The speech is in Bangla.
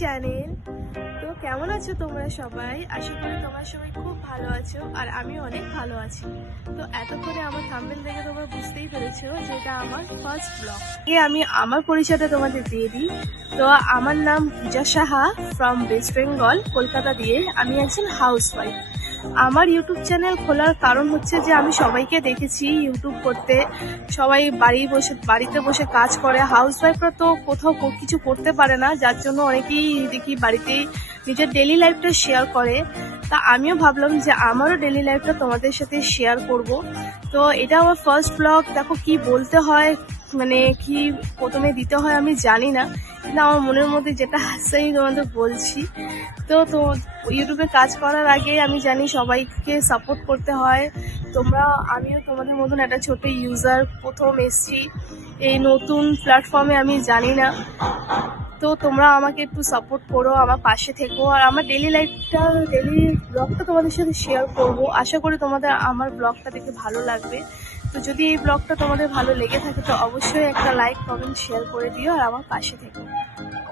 চ্যানেল। তো কেমন আছো তোমরা সবাই? আশা করি তোমরা সবাই খুব ভালো আছো আর আমি অনেক ভালো আছি। তো এতক্ষণে আমার থাম্বনেল দেখে তোমরা বুঝতেই পেরেছো যে এটা আমার ফার্স্ট ব্লগ। আমি আমার পরিচয়টা তোমাদের দিয়ে দিই। তো আমার নাম পূজা সাহা, ফ্রম ওয়েস্ট বেঙ্গল, কলকাতা দিয়ে। আমি একজন হাউসওয়াইফ। আমার ইউটিউব চ্যানেল খোলার কারণ হচ্ছে যে আমি সবাইকে দেখেছি ইউটিউব করতে। সবাই বাড়িতে বসে কাজ করে। হাউসওয়াইফরা তো কোথাও কিছু করতে পারে না, যার জন্য অনেকেই দেখি বাড়িতেই নিজের ডেইলি লাইফটা শেয়ার করে। তা আমিও ভাবলাম যে আমারও ডেইলি লাইফটা তোমাদের সাথে শেয়ার করব। তো এটা আমার ফার্স্ট ব্লগ। দেখো কি বলতে হয়, মানে কি প্রথমে দিতে হয় আমি জানি না, কিন্তু আমার মনের মধ্যে যেটা আসছে আমি তোমাদের বলছি। তো ইউটিউবে কাজ করার আগে আমি জানি সবাইকে সাপোর্ট করতে হয়। আমিও তোমাদের মতন একটা ছোট ইউজার, প্রথম এসছি এই নতুন প্ল্যাটফর্মে, আমি জানি না। তো তোমরা আমাকে একটু সাপোর্ট করো, আমার পাশে থেকো, আর আমার ডেইলি ব্লগটা তোমাদের সাথে শেয়ার করব। আশা করি তোমাদের আমার ব্লগটা দেখে ভালো লাগবে। তো যদি এই ব্লগটা তোমাদের ভালো লেগে থাকে তো অবশ্যই একটা লাইক, কমেন্ট, শেয়ার করে দিও আর আমার পাশে থেকো।